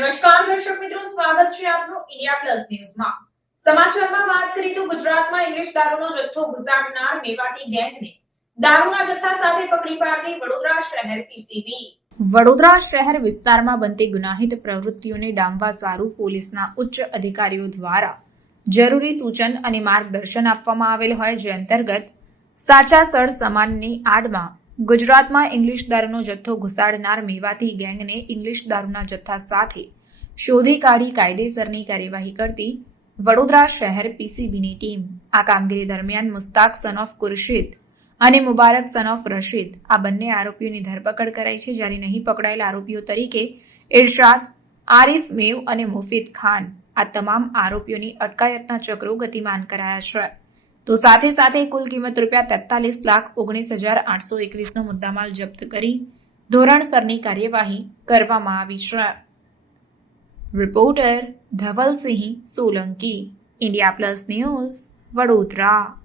દર્શક મિત્રો, સ્વાગત છે આપનું ઇન્ડિયા પ્લસ ન્યૂઝમાં. સમાચારમાં વાત કરીએ તો ગુજરાતમાં ઇંગ્લિશ દારૂનો જથ્થો ઘુસાડનાર મેવાતી ગેંગને દારૂના જથ્થા સાથે પકડી પાડતી વડોદરા શહેર પીસીબી. વડોદરા શહેર વિસ્તારમાં બનતી ગુનાહિત પ્રવૃત્તિઓને ડામવા સારું પોલીસના ઉચ્ચ અધિકારીઓ દ્વારા જરૂરી સૂચન અને માર્ગદર્શન આપવામાં આવેલ હોય જે અંતર્ગત સાચા સળ સમાનની આડમાં ગુજરાતમાં ઇંગ્લિશ દારૂનો જથ્થો ઘુસાડનાર મેવાતી ગેંગને ઇંગ્લિશ દારૂના જથ્થા સાથે શોધી કાઢી કાયદેસરની કાર્યવાહી કરતી વડોદરા શહેર પીસીબીની ટીમ. આ કામગીરી દરમિયાન મુસ્તાક સન ઓફ કુરશીદ અને મુબારક સન ઓફ રશીદ આ બંને આરોપીઓની ધરપકડ કરાઈ છે. જ્યારે નહીં પકડાયેલા આરોપીઓ તરીકે ઇરશાદ, આરિફ, મેવ અને મુફીદ ખાન આ તમામ આરોપીઓની અટકાયતના ચક્રો ગતિમાન કરાયા છે. તો સાથે સાથે કુલ કિંમત રૂપિયા તેતાલીસ લાખ ઓગણીસ હજાર આઠસો એકવીસનો મુદ્દામાલ જપ્ત કરી ધોરણસરની કાર્યવાહી કરવામાં આવી છે reporter Dhavalsinh Solanki India plus news Vadodara.